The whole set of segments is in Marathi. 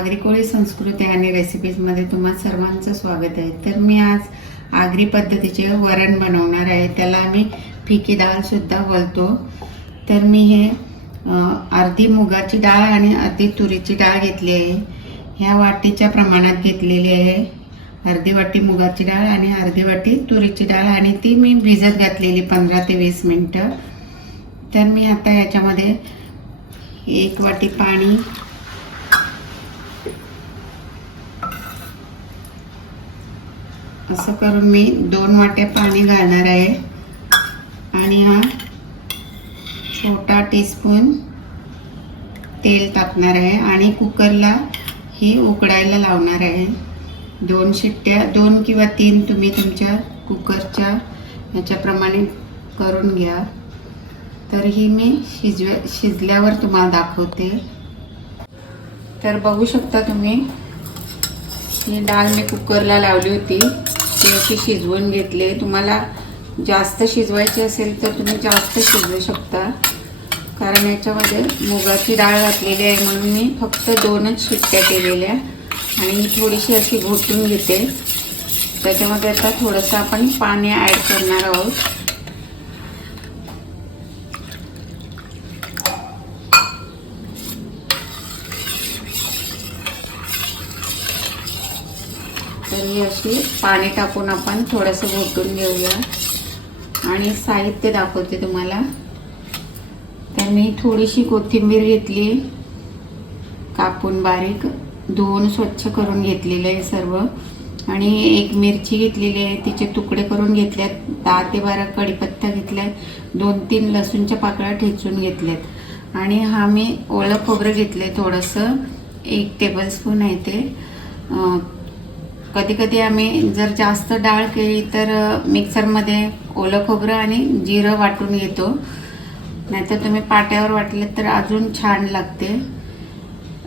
आगरी कोळी संस्कृती आणि रेसिपीजमध्ये तुम्हा सर्वांचं स्वागत आहे. तर मी आज आगरी पद्धतीचे वरण बनवणार आहे. त्याला आम्ही फिकी डाळसुद्धा बोलतो. तर मी हे अर्धी मुगाची डाळ आणि अर्धी तुरीची डाळ घेतली आहे. ह्या वाटीच्या प्रमाणात घेतलेली आहे. अर्धी वाटी मुगाची डाळ आणि अर्धी वाटी तुरीची डाळ आणि ती मी भिजत घातलेली पंधरा ते वीस मिनटं. तर मी आता याच्यामध्ये एक वाटी पाणी असं करून मी दोन वाट्या पाणी घालणार आहे. आणि हा छोटा टीस्पून तेल टाकणार आहे. आणि कुकरला ही उकडायला लावणार आहे. दोन शिट्ट्या दोन किंवा तीन तुम्ही तुमच्या कुकरच्या ह्याच्याप्रमाणे करून घ्या. तर ही मी शिजव शिजल्यावर तुम्हाला दाखवते. तर बघू शकता तुम्ही ही डाळ मी कुकरला लावली होती. ती अशी शिजवून घेतले. तुम्हाला जास्त शिजवायची असेल तर तुम्ही जास्त शिजवू शकता. कारण याच्यामध्ये मुगाची डाळ घातलेली आहे म्हणून मी फक्त दोनच शिट्ट्या केलेल्या आणि मी थोडीशी अशी घोटून घेते. त्याच्यामध्ये आता थोडंसं आपण पाणी ॲड करणार आहोत. ही अशी पाणी टाकून आपण थोडंसं घोटून घेऊया. आणि साहित्य दाखवते तुम्हाला. तर मी थोडीशी कोथिंबीर घेतली. कापून बारीक धुवून स्वच्छ करून घेतलेलं आहे सर्व. आणि एक मिरची घेतलेली आहे. तिचे तुकडे करून घेतल्यात दहा ते बारा कढीपत्ता घेतल्यात. दोन तीन लसूणच्या पाकळ्या ठेचून घेतल्यात. आणि हा मी ओलं खोबरं घेतलं आहे थोडंसं. एक टेबलस्पून आहे ते. कधी कधी आम्ही जर जास्त डाळ केली तर मिक्सरमध्ये ओलं खोबरं आणि जिरं वाटून घेतो. नाहीतर तुम्ही पाट्यावर वाटले तर अजून छान लागते.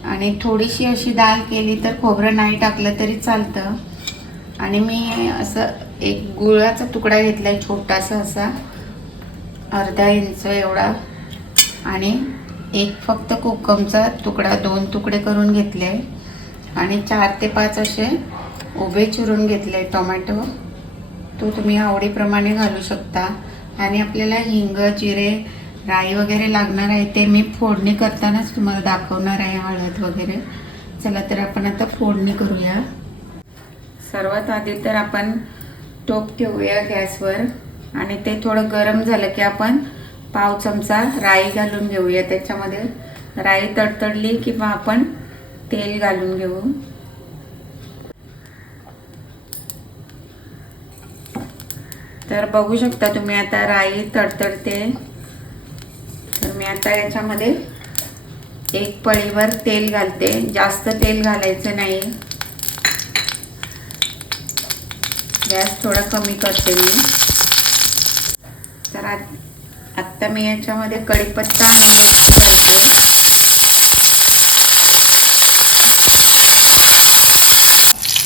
आणि थोडीशी अशी डाळ केली तर खोबरं नाही टाकलं तरी चालतं. आणि मी असं एक गुळाचा तुकडा घेतला आहे छोटासा असा. अर्धा इंच एवढा. आणि एक फक्त कोकमचा तुकडा दोन तुकडे करून घेतले. आणि चार ते पाच असे उभे चिरून घेतले टोमॅटो. तो तुम्ही आवडीप्रमाणे घालू शकता. आणि आपल्याला हिंग जिरे राई वगैरे लागणार आहे ते मी फोडणी करतानाच तुम्हाला दाखवणार आहे हळद वगैरे. चला तर आपण आता फोडणी करूया. सर्वात आधी तर आपण टोप ठेवूया गॅसवर. आणि ते थोडं गरम झालं की आपण पाव चमचा राई घालून घेऊया. त्याच्यामध्ये राई तडतडली किंवा आपण तेल घालून घेऊ. तर बघू शकता तुम्ही आता राई तडतडते. तर मी आता याच्यामध्ये एक पळीवर तेल घालते. जास्त तेल घालायचं नाही. गॅस थोडा कमी करते मी. तर आत्ता मी याच्यामध्ये कढीपत्ता आणि मिरची घालते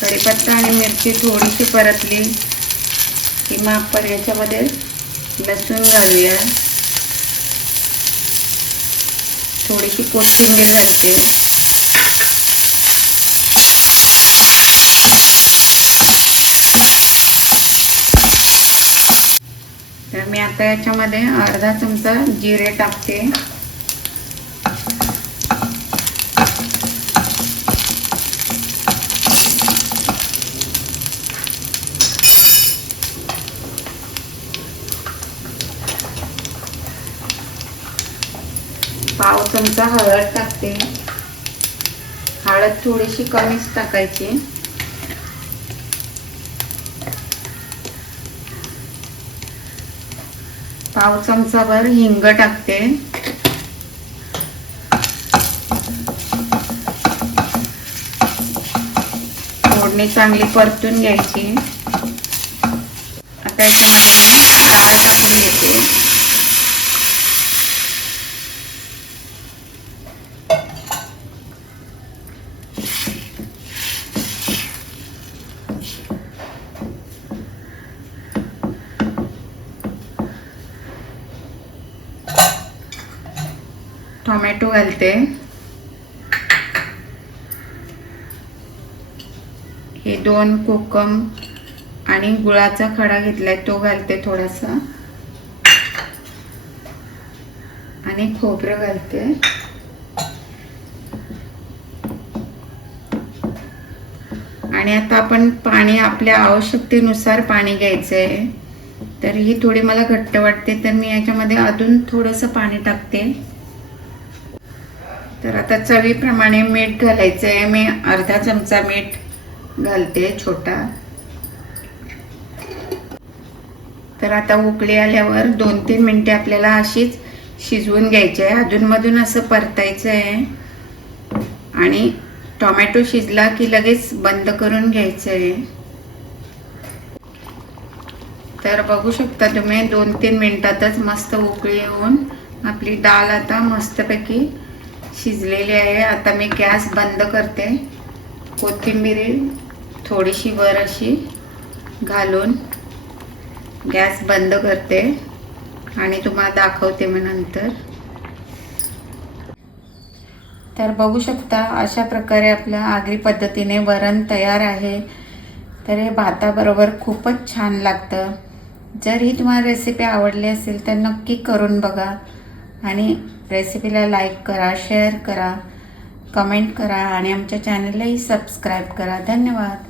कढीपत्ता आणि मिरची थोडीशी परतली. की मग आपण याच्यामध्ये लसूण घालूया. थोडीशी कोथिंबीर घालते. तर मी आता याच्यामध्ये अर्धा चमचा जिरे टाकते पाव चमचा हळद टाकते. हळद थोडीशी कमीच टाकायची. पाव चमचाभर हिंग टाकते. फोडणी चांगली परतून घ्यायची. आता याच्यामध्ये मी डाळ टाकून घेते. टोमॅटो घालते. हे दोन कोकम आणि गुळाचा खडा घेतलाय तो घालते थोडासा. आणि खोबरं घालते. आणि आता आपण पाणी आपल्या आवश्यकतेनुसार पाणी घ्यायचं आहे तर ही थोडी मला घट्ट वाटते तर मी याच्यामध्ये अजून थोडंसं पाणी टाकते. तर आता चवीप्रमाणे मीठ घालायचं आहे मी अर्धा चमचा मीठ घालते छोटा. तर आता उकळी आल्यावर दोन तीन मिनटे आपल्याला अशीच शिजवून घ्यायची आहे अधूनमधून असं परतायचं आहे आणि टोमॅटो शिजला की लगेच बंद करून घ्यायचं आहे तर बघू शकता तुम्ही दोन तीन मिनिटातच मस्त उकळी येऊन आपली डाळ आता मस्तपैकी शिजलेली आहे. आता मी गॅस बंद करते. कोथिंबीरी थोडीशी वर अशी घालून गॅस बंद करते. आणि तुम्हाला दाखवते मग नंतर. तर बघू शकता अशा प्रकारे आपलं आगरी पद्धतीने वरण तयार आहे. तर हे भाताबरोबर खूपच छान लागतं. जर ही तुम्हाला रेसिपी आवडली असेल तर नक्की करून बघा. आणि रेसिपीला लाईक करा शेअर करा कमेंट करा आणि आमच्या चॅनललाही सबस्क्राईब करा. धन्यवाद.